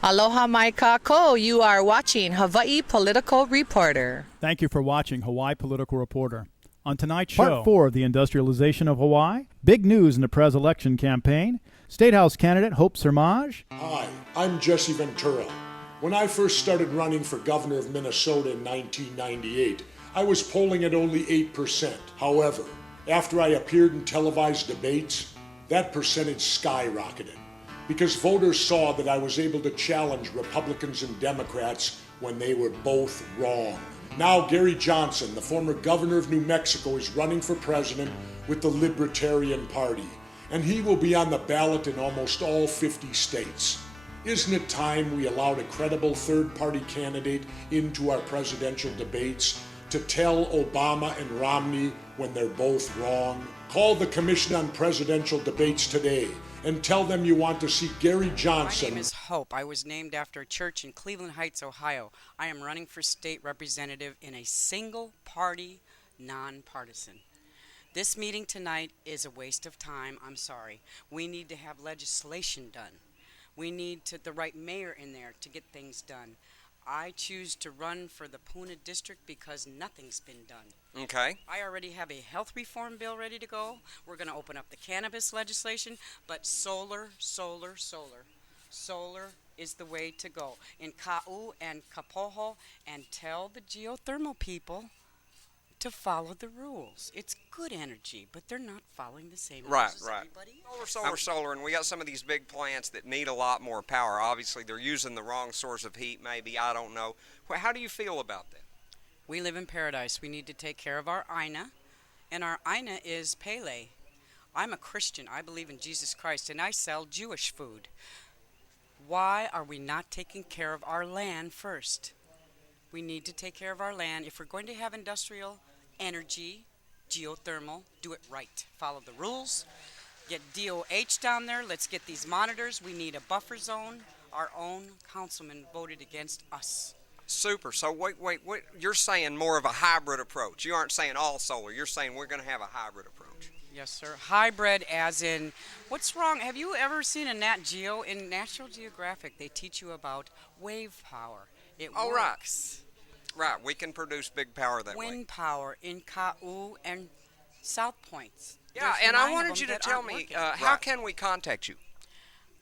Aloha mai kako. You are watching Hawaii Political Reporter. Thank you for watching Hawaii Political Reporter. On tonight's show, Part 4 of the Industrialization of Hawaii, big news in the Pres election campaign, State House candidate Hope Sermage. Hi, I'm Jesse Ventura. When I first started running for governor of Minnesota in 1998, I was polling at only 8%. However, after I appeared in televised debates, that percentage skyrocketed because voters saw that I was able to challenge Republicans and Democrats when they were both wrong. Now Gary Johnson, the former governor of New Mexico, is running for president with the Libertarian Party, and he will be on the ballot in almost all 50 states. Isn't it time we allowed a credible third-party candidate into our presidential debates to tell Obama and Romney when they're both wrong? Call the Commission on Presidential Debates today and tell them you want to see Gary Johnson. My name is Hope. I was named after a church in Cleveland Heights, Ohio. I am running for state representative in a single-party, nonpartisan. This meeting tonight is a waste of time. I'm sorry. We need to have legislation done. We need the right mayor in there to get things done. I choose to run for the Puna district because nothing's been done. Okay. I already have a health reform bill ready to go. We're going to open up the cannabis legislation, but solar is the way to go. In Ka'u and Kapoho, and tell the geothermal people to follow the rules. It's good energy, but they're not following the same rules as everybody else. Solar, and we got some of these big plants that need a lot more power. Obviously, they're using the wrong source of heat, maybe, I don't know. How do you feel about that? We live in paradise. We need to take care of our Aina, and our Aina is Pele. I'm a Christian. I believe in Jesus Christ, and I sell Jewish food. Why are we not taking care of our land first? We need to take care of our land. If we're going to have industrial energy, geothermal, do it right. Follow the rules. Get DOH down there. Let's get these monitors. We need a buffer zone. Our own councilman voted against us. Super. So wait, you're saying more of a hybrid approach. You aren't saying all solar. You're saying we're going to have a hybrid approach. Yes, sir. Hybrid as in, what's wrong? Have you ever seen a Nat Geo? In National Geographic, they teach you about wave power. It works. Right. We can produce big power that way. Wind power in Ka'u and South Points. Yeah, and I wanted you to tell me, how can we contact you?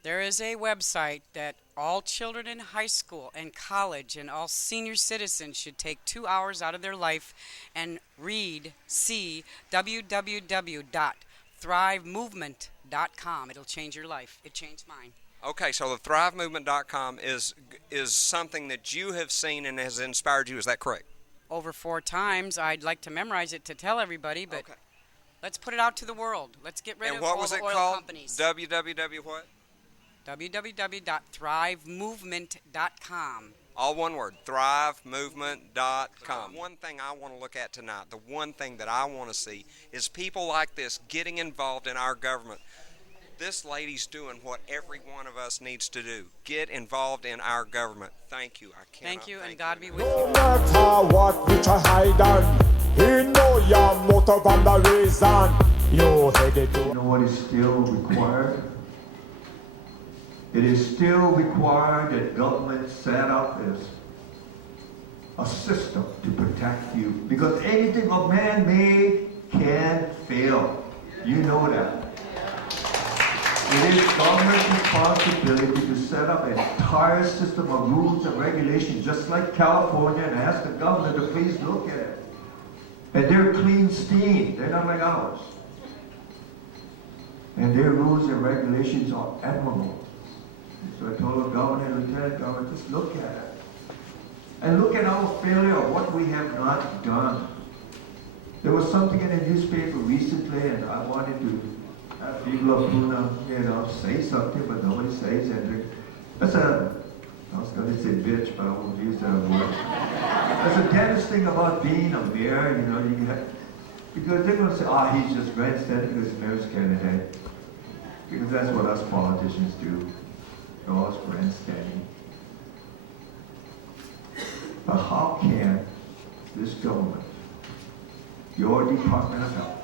There is a website that all children in high school and college and all senior citizens should take 2 hours out of their life and see www.thrivemovement.com. It'll change your life. It changed mine. Okay, so the thrivemovement.com is something that you have seen and has inspired you. Is that correct? Over 4 times. I'd like to memorize it to tell everybody, but let's put it out to the world. Let's get rid of all the oil companies. And what was it called? www what? www.thrivemovement.com. All one word, thrivemovement.com. One thing I want to look at tonight, the one thing that I want to see is people like this getting involved in our government. This lady's doing what every one of us needs to do. Get involved in our government. Thank you. Thank you, and God be with you. No matter what which I hide on, he know your motive and the reason you headed to. You know what is still required? It is still required that government set up as a system to protect you. Because anything of man-made can fail. You know that. It is government's responsibility to set up an entire system of rules and regulations, just like California, and ask the governor to please look at it. And they're clean steam. They're not like ours. And their rules and regulations are admirable. So I told the governor and lieutenant governor, just look at it. And look at our failure of what we have not done. There was something in the newspaper recently, and I wanted to people of Puna, say something, but nobody says anything. I was going to say bitch, but I won't use that word. That's the damnest thing about being a mayor, because they're going to say, he's just grandstanding because he's mayor's candidate. Because that's what us politicians do. We're always grandstanding. But how can this government, your Department of Health,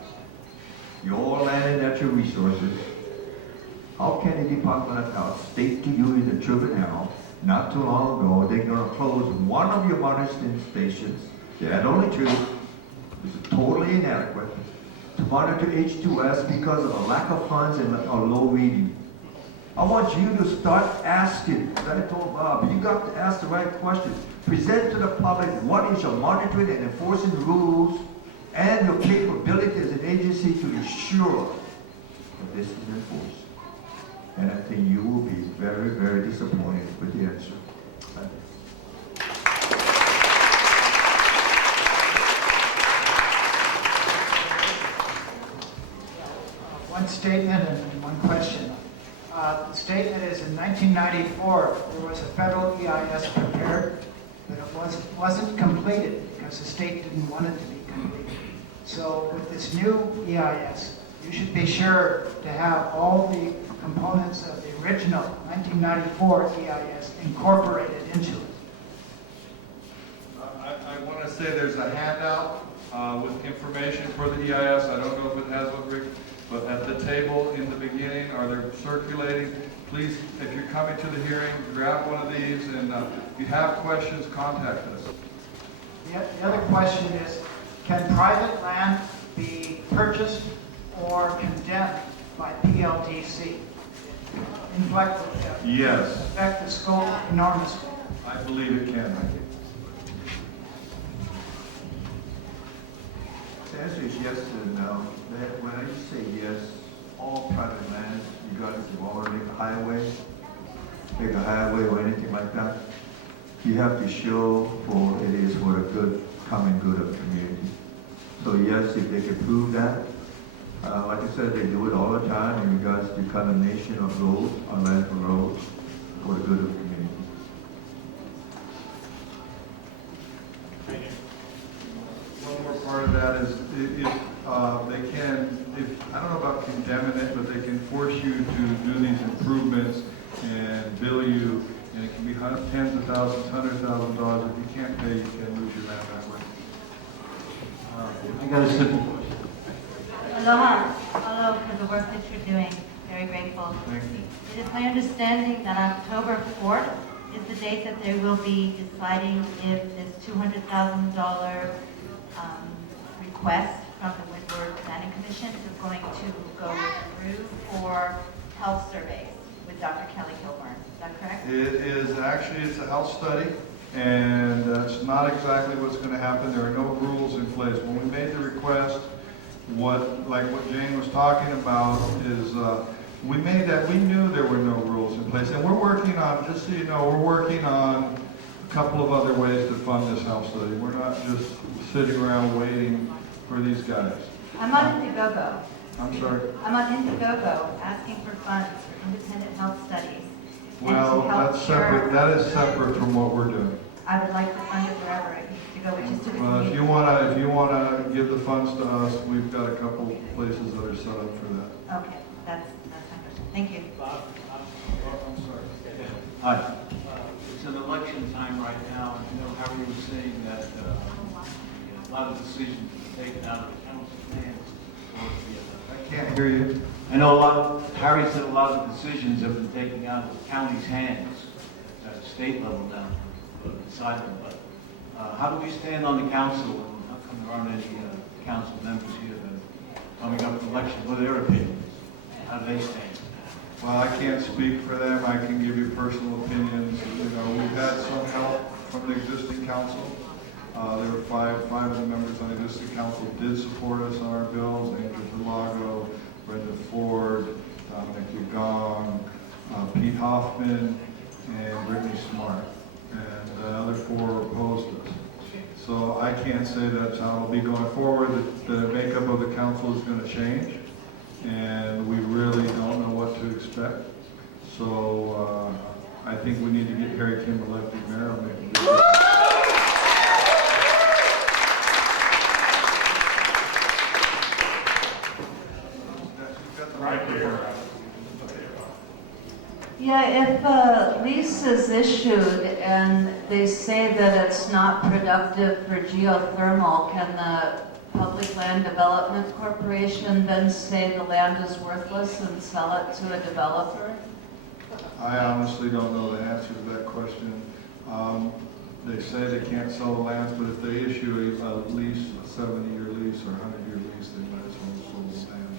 your land and natural resources, how can the Department of Health state to you in the Tribune Herald not too long ago, they're going to close one of your monitoring stations. They had only two. It's totally inadequate to monitor H2S because of a lack of funds and a low reading. I want you to start asking, as I told Bob, you got to ask the right questions. Present to the public what is your monitoring and enforcing rules and your capability as an agency to ensure that this is enforced. And I think you will be very, very disappointed with the answer. Thank you. One statement and one question. The statement is in 1994, there was a federal EIS prepared, but it wasn't completed because the state didn't want it to be completed. So with this new EIS, you should be sure to have all the components of the original 1994 EIS incorporated into it. I want to say there's a handout with information for the EIS. I don't know if it has one, Rick, but at the table in the beginning, are they circulating? Please, if you're coming to the hearing, grab one of these, and if you have questions, contact us. The other question is, can private land be purchased or condemned by PLDC? Yes. Affect the scope enormously. I believe it can. The answer is yes and no. When I say yes, all private lands, regardless of water, like a highway or anything like that, you have to show for it is for the good, common good of the community. So yes, if they can prove that, like I said, they do it all the time in regards to condemnation of roads, on land for roads, for the good of the community. One more part of that is if they can, I don't know about condemning it, but they can force you to do these improvements and bill you, and it can be tens of thousands, $100,000. If you can't pay, you can lose your land that way. I got a simple question. Aloha. Hello for the work that you're doing. Very grateful. Thank you. It is my understanding that October 4th is the date that they will be deciding if this $200,000 request from the Windward Planning Commission is going to go through for health surveys with Dr. Kelly Kilburn. Is that correct? It is actually, it's a health study, and that's not exactly what's going to happen. There are no rules in place. When we made the request, what Jane was talking about is we knew there were no rules in place, and we're working on, just so you know, we're working on a couple of other ways to fund this health study. We're not just sitting around waiting for these guys. I'm on Indiegogo. I'm sorry? I'm on Indiegogo asking for funds for independent health studies. Well, that's separate. That is separate from what we're doing. I would like to fund it wherever it needs to go, which is to the Well, if community. you wanna give the funds to us, we've got a couple places that are set up for that. Okay, that's my question. Thank you. Bob, I'm sorry. hi. It's an election time right now, and you know, Harry was saying that a lot of decisions are taken out of the council's hands. I can't hear you. I know Harry said a lot of decisions have been taken out of the county's hands at the state level now, beside them. But how do we stand on the council, and how come there aren't any council members here that are coming up for election? What are their opinions? How do they stand? Well, I can't speak for them. I can give you personal opinions. You know, we've had some help from the existing council. There were five of the members on the existing council did support us on our bills. Andrew Lago, Brenda Ford, Dominic Yagong, Pete Hoffman, and Brittany Smart. And the other four opposed us. So I can't say that's how it'll be going forward. The makeup of the council is going to change, and we really don't know what to expect. So I think we need to get Harry Kim elected mayor. Right there. Yeah, if a lease is issued and they say that it's not productive for geothermal, can the Public Land I honestly don't know the answer to that question. They say they can't sell the lands, but if they issue a lease, a 70-year lease or a 100-year lease, they might as well sell the land.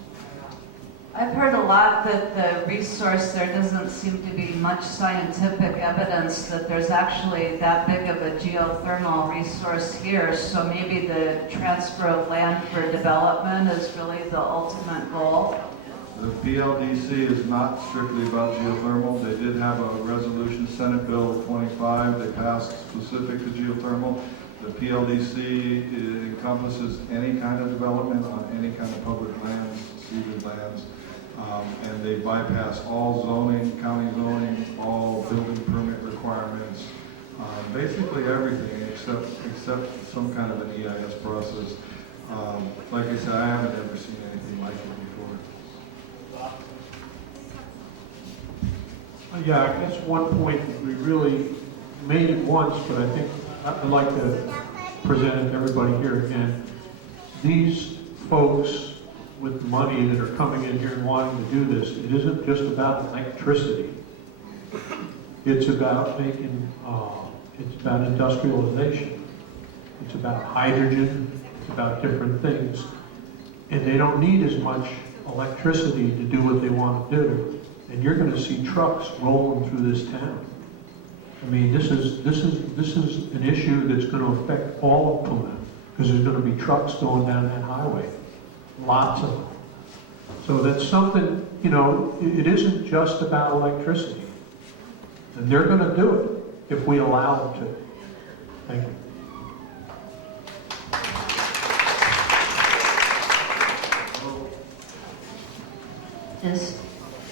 I've heard a lot that the resource, there doesn't seem to be much scientific evidence that there's actually that big of a geothermal resource here, so maybe the transfer of land for development is really the ultimate goal. The PLDC is not strictly about geothermal. They did have a resolution, Senate Bill 25, they passed specific to geothermal. The PLDC encompasses any kind of development on any kind of public lands, ceded lands, and they bypass all zoning, county zoning, all building permit requirements, basically everything except some kind of an EIS process. Like I said, I haven't ever seen anything like it before. Yeah, I guess one point we really made it once, but I think I'd like to present it to everybody here again. These folks with money that are coming in here and wanting to do this, it isn't just about electricity. It's about making, it's about industrialization. It's about hydrogen. It's about different things. And they don't need as much electricity to do what they want to do. And you're going to see trucks rolling through this town. I mean, this is an issue that's going to affect all of Puna, because there's going to be trucks going down that highway, lots of them. So that's something, you know, it isn't just about electricity, and they're going to do it if we allow them to. Thank you.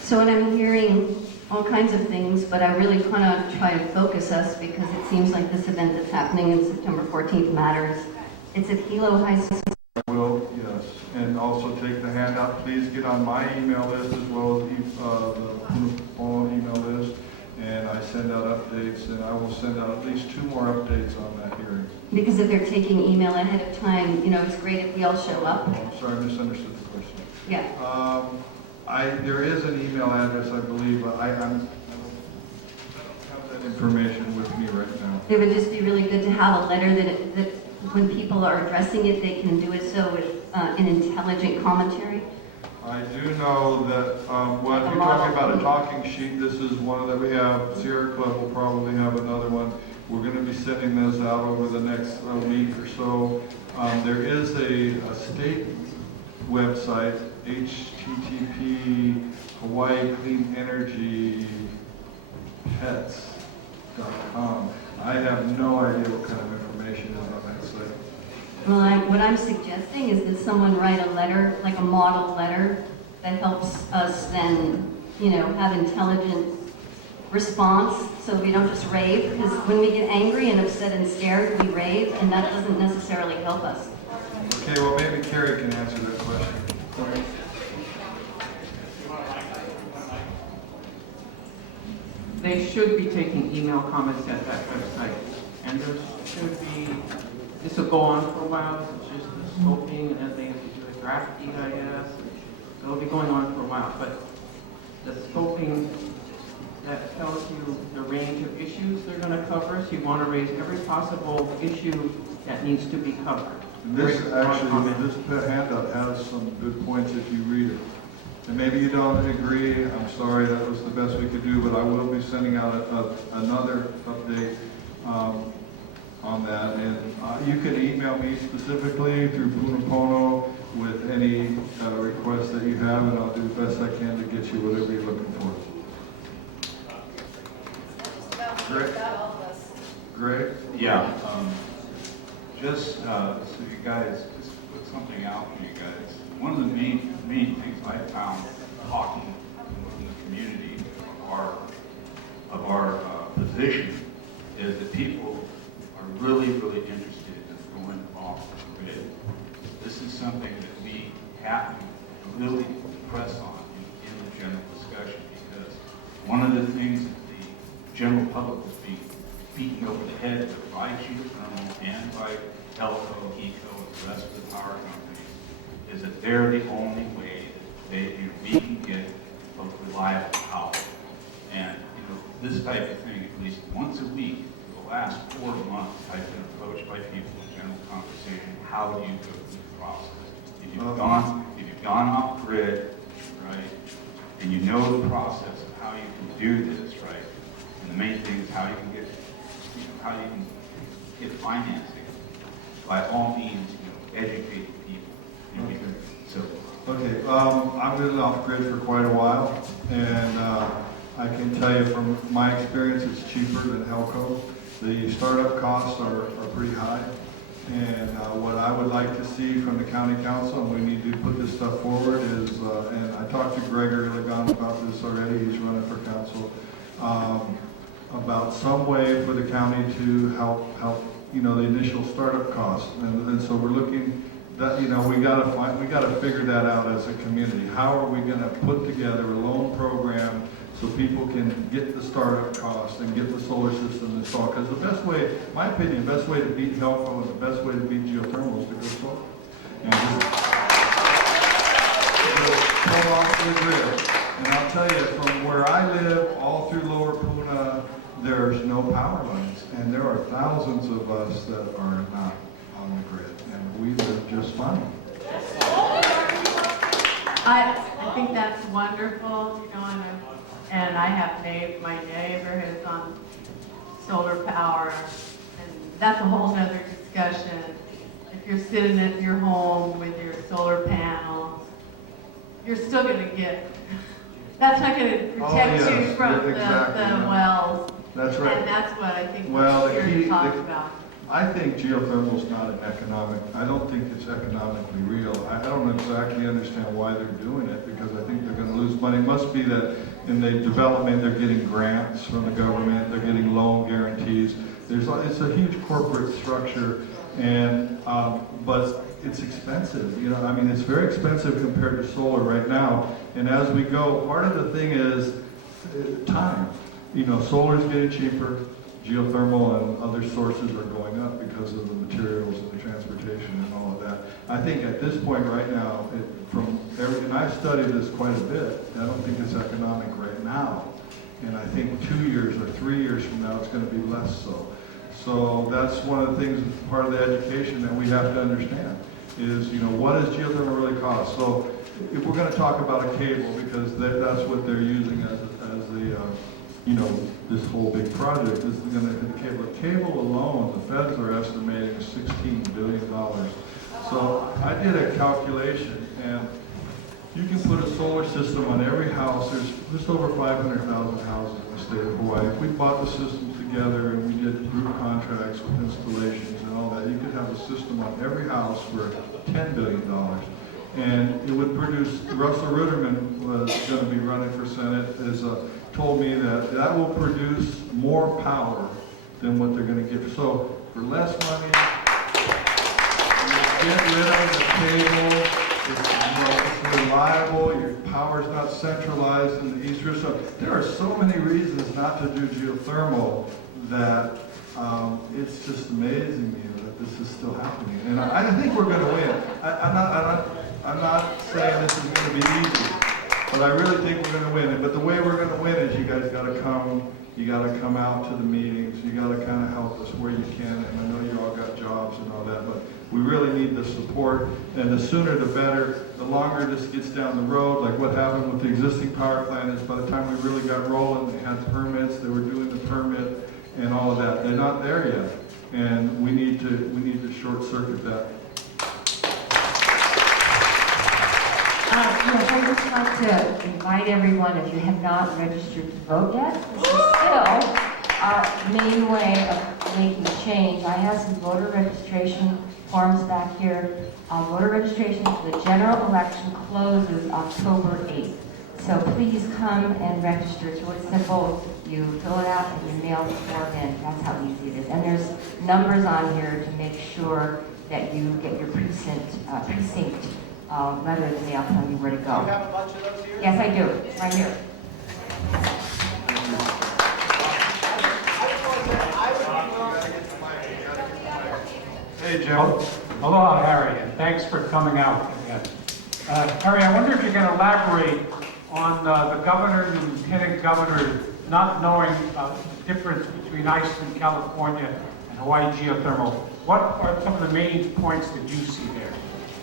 So when I'm hearing all kinds of things, but I really kind of try to focus us because it seems like this event that's happening on September 14th matters. It's at Hilo High School. I will, yes. And also take the handout. Please get on my email list as well as the Pono email list. And I send out updates, and I will send out at least 2 more updates on that hearing. Because if they're taking email ahead of time, you know, it's great if we all show up. Oh, I'm sorry, I misunderstood the question. Yeah. There is an email address, I believe, but I don't have that information with me right now. It would just be really good to have a letter that when people are addressing it, they can do it so with an intelligent commentary. I do know that, well, if you're talking about a talking sheet, this is one that we have. Sierra Club will probably have another one. We're going to be sending those out over the next week or so. There is a state website, http Hawaii Clean Energy Pets.com. I have no idea what kind of information is on that site. Well, what I'm suggesting is that someone write a letter, like a model letter, that helps us then, you know, have intelligent response so we don't just rave. Because when we get angry and upset and scared, we rave, and that doesn't necessarily help us. Okay, well, maybe Carrie can answer that question. They should be taking email comments at that website. And there should be, this will go on for a while, it's just the scoping, and then they have to do a draft EIS. It'll be going on for a while, but the scoping, that tells you the range of issues they're going to cover, so you want to raise every possible issue that needs to be covered. And this handout has some good points if you read it. And maybe you don't agree, I'm sorry, that was the best we could do, but I will be sending out another update on that. And you can email me specifically through Pono with any requests that you have, and I'll do the best I can to get you whatever you're looking for. Great. Great. Yeah. Just so you guys, just put something out for you guys. One of the main things I found talking in the community of our position is that people are really interested in going off the grid. This is something that we have to really press on in the general discussion, because one of the things that the general public is being beaten over the head with by geothermal and by Telco, Eco, and the rest of the power companies is that they're the only way that we can get reliable power. And this type of thing at least once a week for the last 4 months. I've been approached by people in general conversation, how do you go through the process? If you've gone off grid, right, and you know the process of how you can do this, right, and the main thing is how you can get, financing. By all means, educate the people. Okay. So. Okay, I've been off grid for quite a while, and I can tell you from my experience, it's cheaper than Helco. The startup costs are pretty high, and what I would like to see from the county council, and we need to put this stuff forward, is, and I talked to Gregory Ligon about this already, he's running for council, about some way for the county to help the initial startup costs, and so we're looking. That, we gotta figure that out as a community. How are we gonna put together a loan program so people can get the startup costs and get the solar system installed? Because the best way, in my opinion, the best way to beat Helco and the best way to beat geothermal is to go solar. And just pull off the grid. And I'll tell you, from where I live, all through Lower Puna, there's no power lines. And there are thousands of us that are not on the grid. And we live just fine. I think that's wonderful, and I have my neighbor who's on solar power, and that's a whole other discussion. If you're sitting at your home with your solar panels, you're still going to get, that's not going to protect you from the wells. That's right. And that's what I think we're here to talk about. I think geothermal is not I don't think it's economically real. I don't exactly understand why they're doing it, because I think they're going to lose money. It must be that in the development they're getting grants from the government, they're getting loan guarantees. It's a huge corporate structure, and but it's expensive. It's very expensive compared to solar right now. And as we go, part of the thing is time. Solar is getting cheaper. Geothermal and other sources are going up because of the materials and the transportation and all of that. I think at this point right now, and I've studied this quite a bit, I don't think it's economic right now. And I think 2 years or 3 years from now, it's going to be less so. So that's one of the things, part of the education that we have to understand is, what does geothermal really cost? So if we're going to talk about a cable, because that's what they're using as this whole big project, this is going to hit the cable. The cable alone, the feds are estimating $16 billion. So I did a calculation, and you can put a solar system on every house. There's just over 500,000 houses in the state of Hawaii. If we bought the systems together and we did group contracts with installations and all that, you could have a system on every house for $10 billion. And it would produce, Russell Ruderman was going to be running for Senate, told me that will produce more power than what they're going to get. So for less money, you get rid of the cable, it's reliable, your power's not centralized in the East Rift. So there are so many reasons not to do geothermal that it's just amazing me that this is still happening. And I think we're going to win. I'm not saying this is going to be easy, but I really think we're going to win it. But the way we're going to win is you guys got to come out to the meetings, you got to kind of help us where you can. And I know you all got jobs and all that, but we really need the support. And the sooner the better. The longer this gets down the road, like what happened with the existing power plant is by the time we really got rolling, they had permits, they were doing the permit and all of that. They're not there yet, and we need to short circuit that. Yes, I'd just like to invite everyone, if you have not registered to vote yet, this is still our main way of making change. I have some voter registration forms back here. Voter registration for the general election closes October 8th. So please come and register. It's really simple. You fill it out and you mail the form in. That's how easy it is. And there's numbers on here to make sure that you get your precinct letter in the mail telling you where to go. Do you have a bunch of those here? Yes, I do. Right here. Hey, Joe. Aloha, Harry, and thanks for coming out again. Harry, I wonder if you can elaborate on the governor and lieutenant governor not knowing the difference between Iceland, California, and Hawaii geothermal. What are some of the main points that you see there?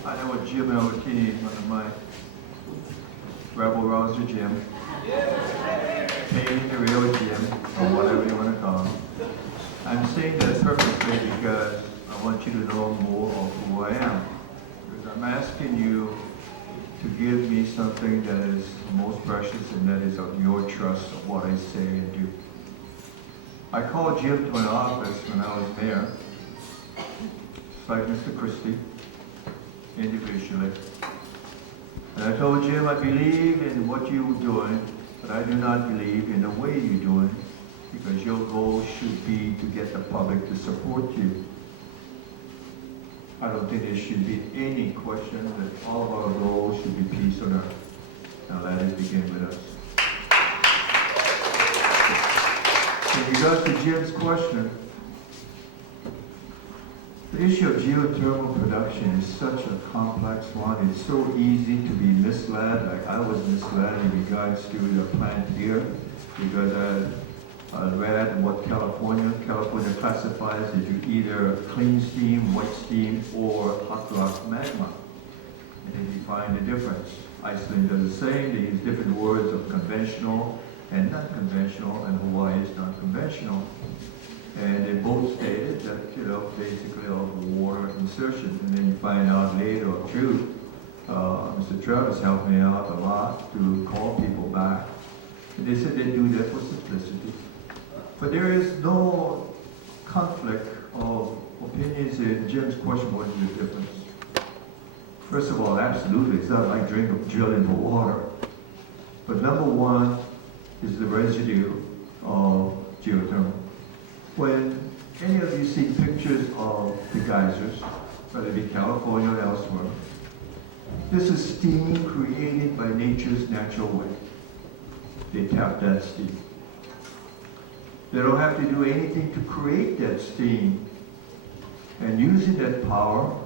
I know what Jim Albertini, one of my rebel rouser Jim, Paying the real Jim, or whatever you want to call him. I'm saying that purposely because I want you to know more of who I am. Because I'm asking you to give me something that is most precious, and that is of your trust of what I say and do. I called Jim to an office when I was mayor, just like Mr. Christie, individually. And I told Jim I believe in what you're doing, but I do not believe in the way you're doing, because your goal should be to get the public to support you. I don't think there should be any question that all of our goals should be peace on earth. Now let it begin with us. In regards to Jim's question, the issue of geothermal production is such a complex one. It's so easy to be misled, like I was misled in regards to the plant here, because I read what California classifies as either clean steam, white steam, or hot rock magma. And they define the difference. Iceland does the same. They use different words of conventional and not conventional, and Hawaii is not conventional. And they both stated that, basically of water insertion. And then you find out later of truth, Mr. Travis helped me out a lot to call people back. And they said they do that for simplicity. But there is no conflict of opinions in Jim's question. What is the difference? First of all, absolutely, it's not like drilling for water. But number one is the residue of geothermal. When any of you see pictures of the geysers, whether it be California or elsewhere, this is steam created by nature's natural way. They tap that steam. They don't have to do anything to create that steam. And using that power,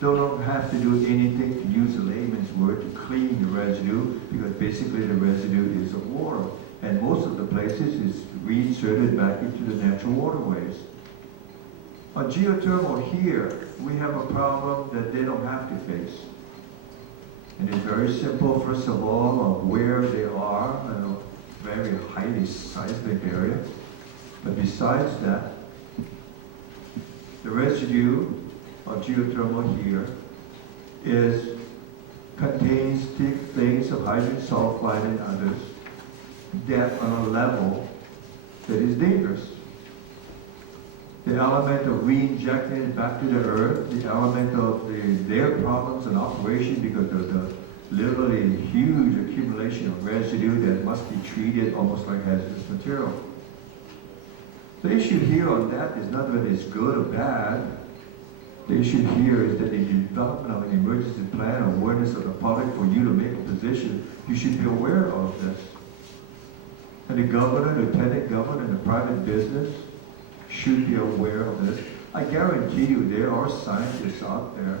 they don't have to do anything, to use a layman's word, to clean the residue, because basically the residue is of water. And most of the places is reinserted back into the natural waterways. On geothermal here, we have a problem that they don't have to face. And it's very simple, first of all, of where they are in a very highly seismic area. But besides that, the residue of geothermal here contains things of hydrogen sulfide and others that on a level that is dangerous. The element of re-injecting it back to the earth, the element of their problems in operation because of the literally huge accumulation of residue that must be treated almost like hazardous material. The issue here on that is not whether it's good or bad. The issue here is that in the development of an emergency plan, awareness of the public, for you to make a position, you should be aware of this. And the governor, lieutenant governor, and the private business should be aware of this. I guarantee you there are scientists out there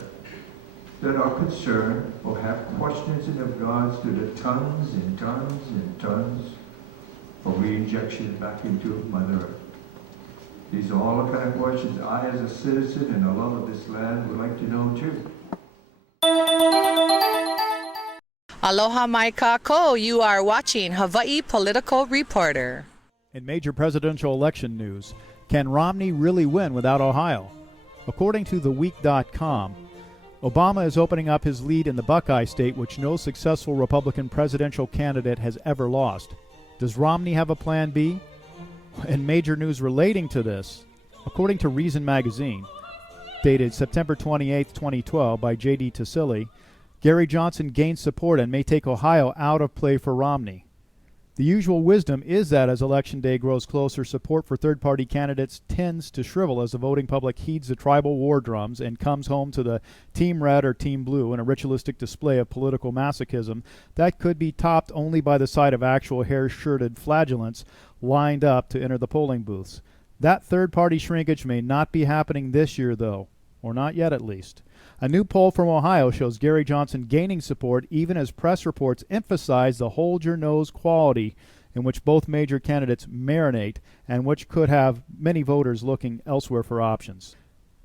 that are concerned or have questions in regards to the tons and tons and tons of re-injection back into Mother Earth. These are all the kind of questions I, as a citizen and a lover of this land, would like to know too. Aloha mai kako. You are watching Hawaii Political Reporter. In major presidential election news, can Romney really win without Ohio? According to TheWeek.com, Obama is opening up his lead in the Buckeye State, which no successful Republican presidential candidate has ever lost. Does Romney have a plan B? In major news relating to this, according to Reason Magazine, dated September 28, 2012 by J.D. Tassili, Gary Johnson gained support and may take Ohio out of play for Romney. The usual wisdom is that as Election Day grows closer, support for third-party candidates tends to shrivel as the voting public heeds the tribal war drums and comes home to the Team Red or Team Blue in a ritualistic display of political masochism that could be topped only by the sight of actual hair-shirted flagellants lined up to enter the polling booths. That third-party shrinkage may not be happening this year, though, or not yet at least. A new poll from Ohio shows Gary Johnson gaining support even as press reports emphasize the hold-your-nose quality in which both major candidates marinate and which could have many voters looking elsewhere for options.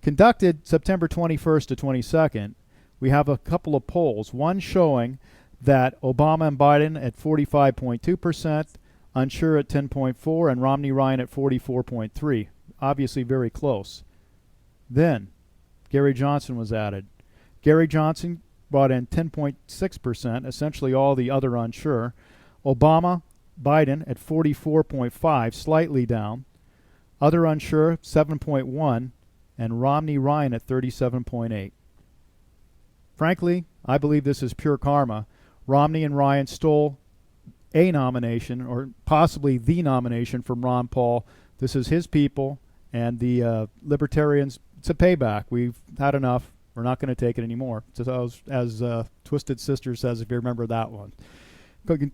Conducted September 21st to 22nd, we have a couple of polls, one showing that Obama and Biden at 45.2%, unsure at 10.4%, and Romney-Ryan at 44.3%. Obviously very close. Then, Gary Johnson was added. Gary Johnson brought in 10.6%, essentially all the other unsure. Obama, Biden at 44.5%, slightly down. Other unsure, 7.1%, and Romney-Ryan at 37.8%. Frankly, I believe this is pure karma. Romney and Ryan stole a nomination, or possibly the nomination, from Ron Paul. This is his people, and the Libertarians, it's a payback. We've had enough. We're not going to take it anymore. As Twisted Sister says, if you remember that one.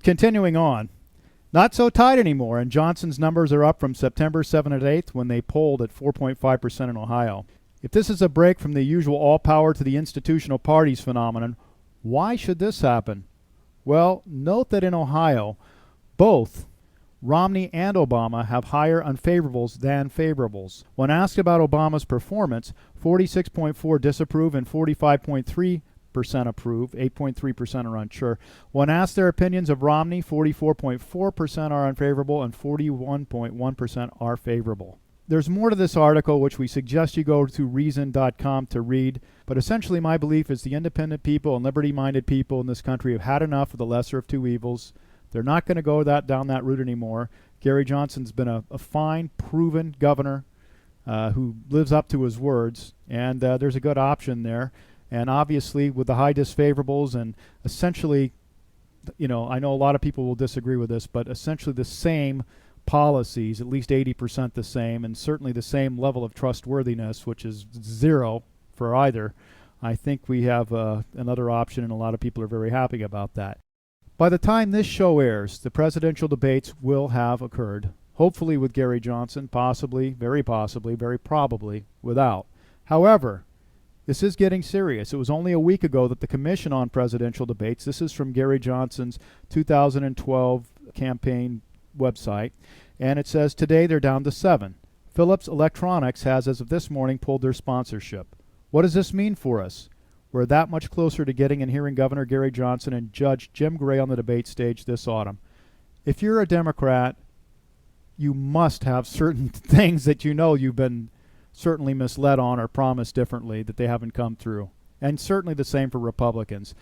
Continuing on. Not so tight anymore, and Johnson's numbers are up from September 7th and 8th when they polled at 4.5% in Ohio. If this is a break from the usual all power to the institutional parties phenomenon, why should this happen? Well, note that in Ohio, both Romney and Obama have higher unfavorables than favorables. When asked about Obama's performance, 46.4% disapprove and 45.3% approve, 8.3% are unsure. When asked their opinions of Romney, 44.4% are unfavorable and 41.1% are favorable. There's more to this article, which we suggest you go to reason.com to read, but essentially my belief is the independent people and liberty-minded people in this country have had enough of the lesser of two evils. They're not going to go down that route anymore. Gary Johnson's been a fine, proven governor who lives up to his words, and there's a good option there. And obviously, with the high disfavorables and essentially, I know a lot of people will disagree with this, but essentially the same policies, at least 80% the same, and certainly the same level of trustworthiness, which is zero for either, I think we have another option, and a lot of people are very happy about that. By the time this show airs, the presidential debates will have occurred, hopefully with Gary Johnson, possibly, very probably, without. However, this is getting serious. It was only a week ago that the Commission on Presidential Debates, this is from Gary Johnson's 2012 campaign website, and it says today they're down to 7. Philips Electronics has, as of this morning, pulled their sponsorship. What does this mean for us? We're that much closer to getting and hearing Governor Gary Johnson and Judge Jim Gray on the debate stage this autumn. If you're a Democrat, you must have certain things that you've been certainly misled on or promised differently that they haven't come through. And certainly the same for Republicans.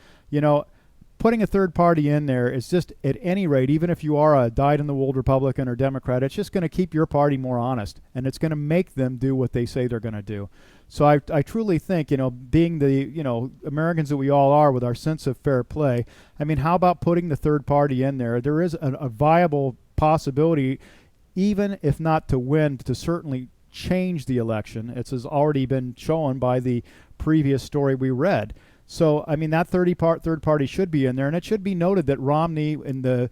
Putting a third party in there is just, at any rate, even if you are a dyed-in-the-wool Republican or Democrat, it's just going to keep your party more honest, and it's going to make them do what they say they're going to do. So I truly think, being the, Americans that we all are with our sense of fair play, how about putting the third party in there? There is a viable possibility, even if not to win, to certainly change the election. It has already been shown by the previous story we read. So, that third party should be in there, and it should be noted that Romney, in the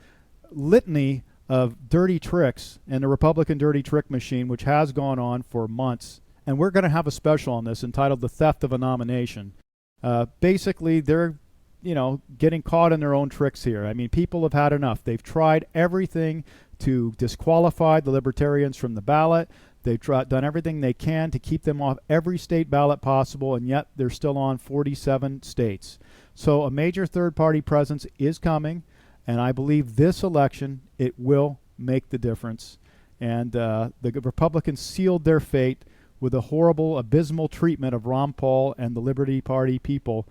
litany of dirty tricks and the Republican dirty trick machine, which has gone on for months, and we're going to have a special on this entitled The Theft of a Nomination. Basically, they're, getting caught in their own tricks here. People have had enough. They've tried everything to disqualify the Libertarians from the ballot. They've done everything they can to keep them off every state ballot possible, and yet they're still on 47 states. So a major third-party presence is coming, and I believe this election, it will make the difference. And the Republicans sealed their fate with a horrible, abysmal treatment of Ron Paul and the Liberty Party people.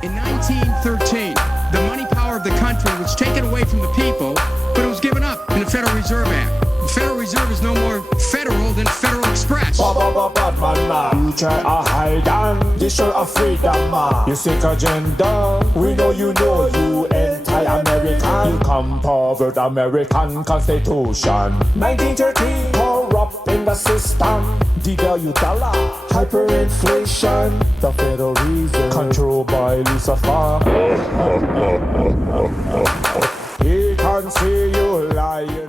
In 1913, the money power of the country was taken away from the people, but it was given up in the Federal Reserve Act. The Federal Reserve is no more federal than Federal Express. You try a hide and destroy a freedom man. You seek agenda, we know you anti-American. You come forward American Constitution. 1913, corrupt in the system. Devalue dollar, hyperinflation. The Federal Reserve, controlled by Lucifer. He can see you lying.